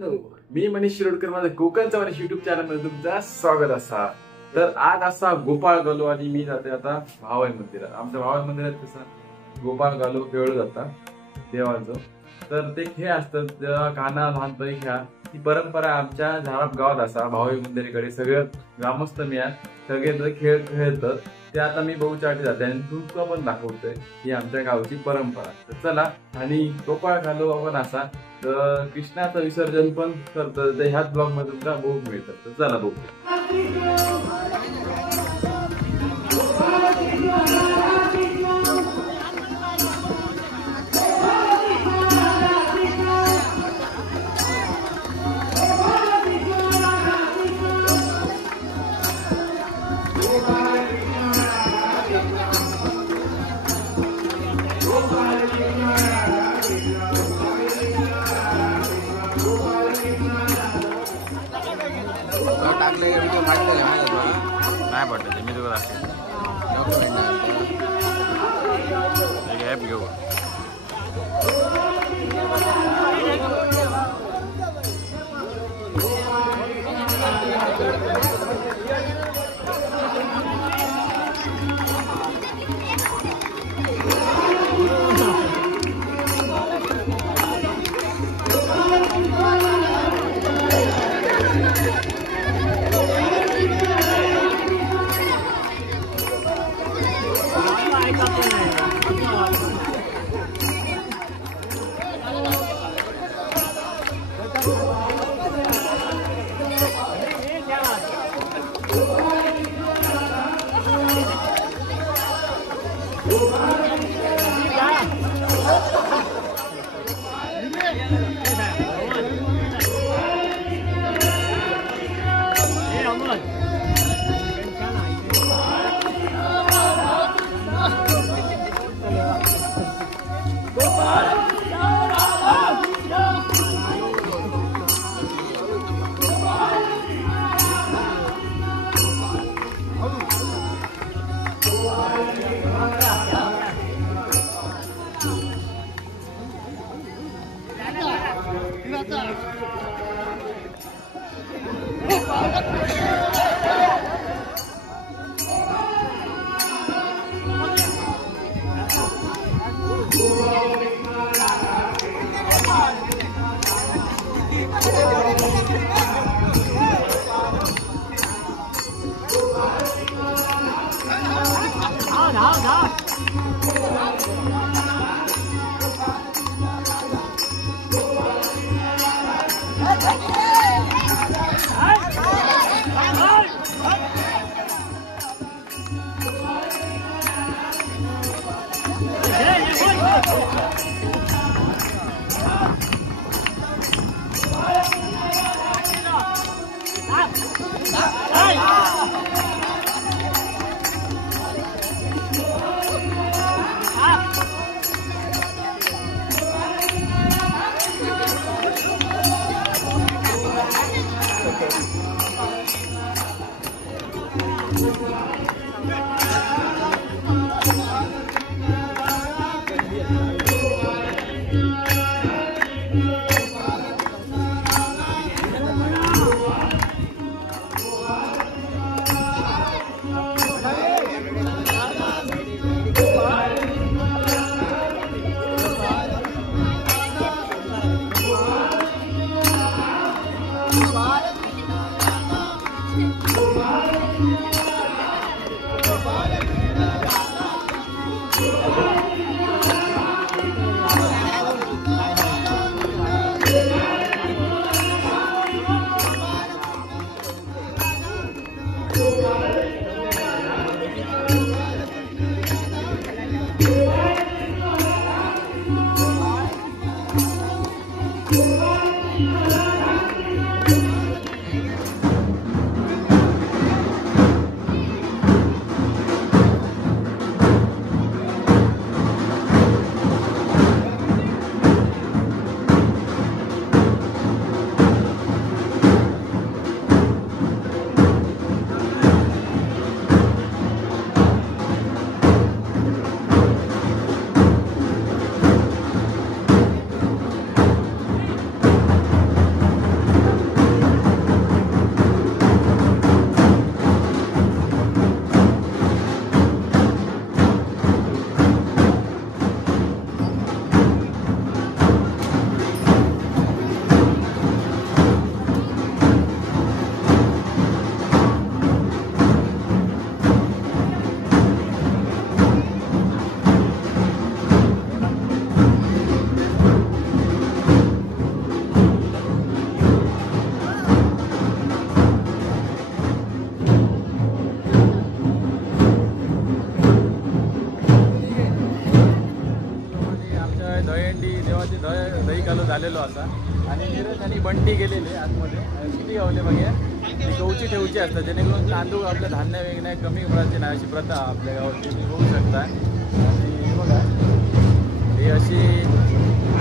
मी मनीष शिरोडकर, माझं कोकणचा Manish YouTube channel मध्ये तुमचं स्वागत असा। तर आज असा गोपाळ घालू आणि मी जाते आता भावाई मंदिरात। आमच्या भावाई मंदिरात कसं गोपाळ घालू खेळलं जातात देवाचं, तर ते खेळ असतात काना लहानपणी खेळा। ही परंपरा आमच्या झाराप गावात असा भावाई मंदिराकडे सगळे ग्रामस्थ मिळा सगळे खेळ खेळतात। ते आता मी बहुचाटी जाते आणि तुमचं पण दाखवतोय ही आमच्या गावची परंपरा। तर चला आणि गोपाळ घालू आपण असा तर कृष्णाचं विसर्जन पण करतात, तर ह्याच ब्लॉग मध्ये तुमचा बघू मिळतात। तर चला बघू। नाही पडत मी तुला ॲप घेऊ। झालेलो असा आणि नीरज आणि बंटी गेलेले आतमध्ये किती गावले बघा ती गहूची ठेवची असतात जेणेकरून तांदूळ आपलं धान्य वेगळं कमी मिळायचे नाही अशी प्रथा आपल्या गावात तुम्ही बघू शकता. आणि बघा ही अशी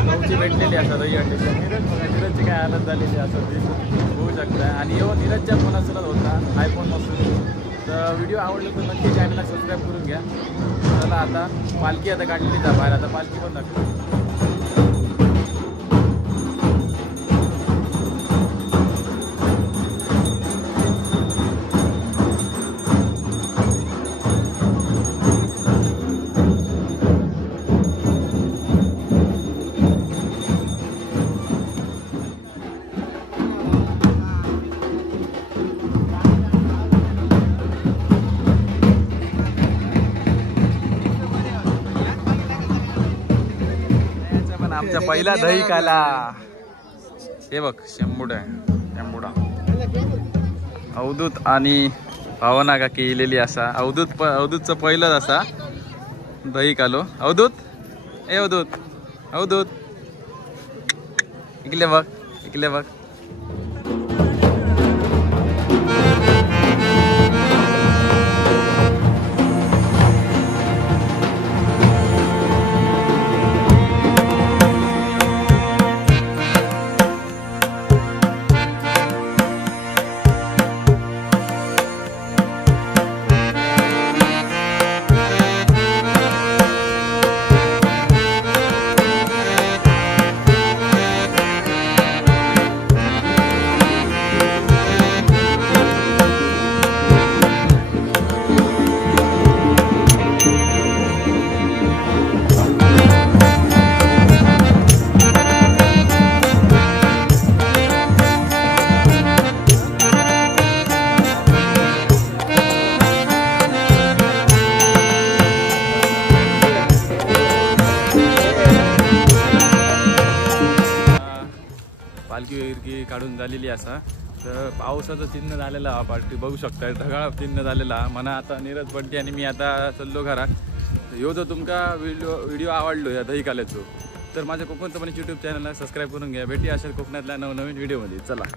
गहूची भेटलेली असतात दही अंडी. नीरज बघा नीरजची काय हालत झालेली असं ती बघू शकता. आणि येऊ नीरजच्या फोनासुद्धा होता आयफोनपासून. तर व्हिडिओ आवडला तर नक्की चॅनलला सबस्क्राईब करून घ्या. चला आता पालखी आता काढलेली जा बाहेर आता पालखी पण दाखव. आमचा पहिला दही काला हे बघ शेंबुडा शेंबुडा अवधूत आणि भावना का केलेली असा अवधूतचं पहिलंच असा दही कालो. अवधूत ए अवधूत अवधूत इकले बघ इकले बघ. पालखी वगैरे काढून झालेली असा. तर पावसाचं चिन्ह झालेला हा पालखी बघू शकता ढगाळ चिन्ह झालेला. म्हणा आता नीरज बंटी आणि मी आता चाललो घरात. ह्यो जर तुमका व्हिडिओ आवडलो या दही काल्याचो तर माझ्या कोकणचं पण यूट्यूब चॅनलला सबस्क्राईब करून घ्या. भेटी अशा कोकणातल्या नवनवीन व्हिडिओमध्ये. चला.